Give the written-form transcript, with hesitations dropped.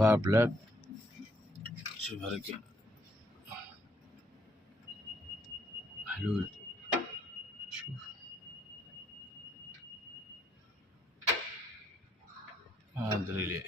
صفار بلاك. شوف هلك محلول، شوف ما ادري ليه.